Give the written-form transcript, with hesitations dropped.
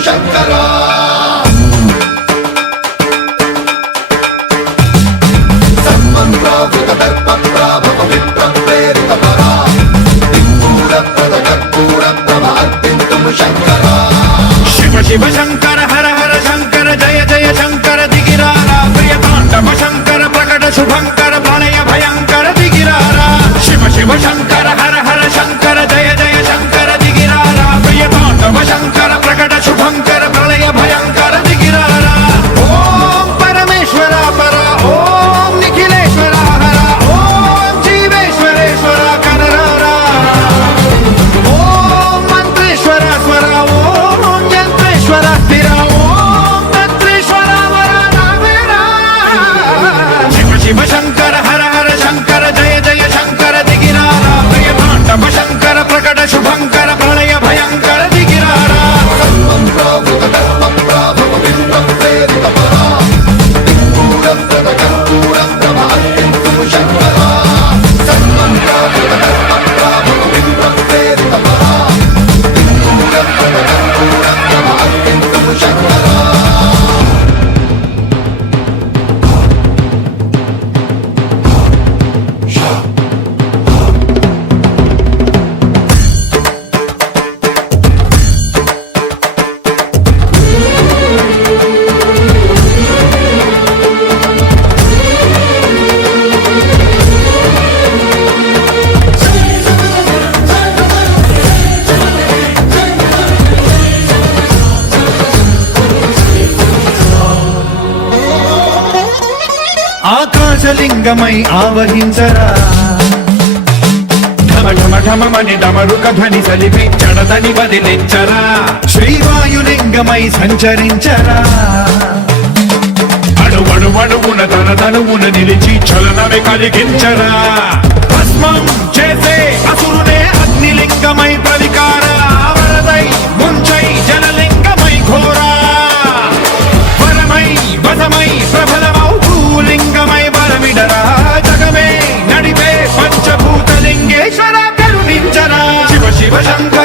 శంకరా సన్మంత్రావృత దర్ప ప్రాభవ విప్ర ప్రేరిత పరా దిక్పూర ప్రద కర్పూర ప్రభ అర్పింతుము శంకరా శివ శివ శంకర హర హర శంకర జయ జయ శంకర దిగిరారా ప్రియ తాండవ శంకర ప్రకట శుభంకర ప్రళయ భయంకర దిగిరారా శివ శివ శంకర హర హర శంకర జయ జయ శంకర దిగిరారా ప్రియ తాండవ శంకర ప్రకట శుభంకర ప్రళయ భయంకర దిగిరారా ఓం పరమేశ్వర పర ఓం నిఖిలేశ్వర హర ఓం జీవేశ్వరేశ్వర కనరారా ఓం మంత్రేశ్వర స్వర ఓం యంత్రేశ్వర స్థిర ఓం తంత్రేశ్వర వర నావేరా శివ శివ శంకర హర హర శంకర జయ జయ శంకర దిగిరారా ప్రియ తాండవ శంకర ప్రకట శుభంకర ప్రళయ భయంకర దిగిరారా సన్మంత్రావృత దర్ప ప్రాభవ విప్ర ప్రేరిత పరా దిక్పూర ప్రద కర్పూర ప్రభ అర్పింతుము శంకరా సన్మంత్రావృత దర్ప ప్రాభవ విప్ర ప్రేరిత పరా దిక్పూర ప్రద కర్పూర ప్రభ అర్పింతుము శంకరా ఆకాశలింగమై ఆవహించరా ఢమ ఢమ ఢమమని డమరుక ధ్వని సలిపి జడదని వదిలించరా శ్రీవాయులింగమై సంచరించరా అడువడువడువున తన తనువున నిలిచి చలనమే కలిగించరా భస్మం చేసే అసురునే అగ్నిలింగమై ప్రవికార వరదై ముంచై జలలింగమై ఘోరా వరమై వసమై ప్రబలమౌ భూలింగమై బలమిడరా జగమే నడిపే పంచభూతలింగేశ్వర కరుణించరా శివ శివ శంకర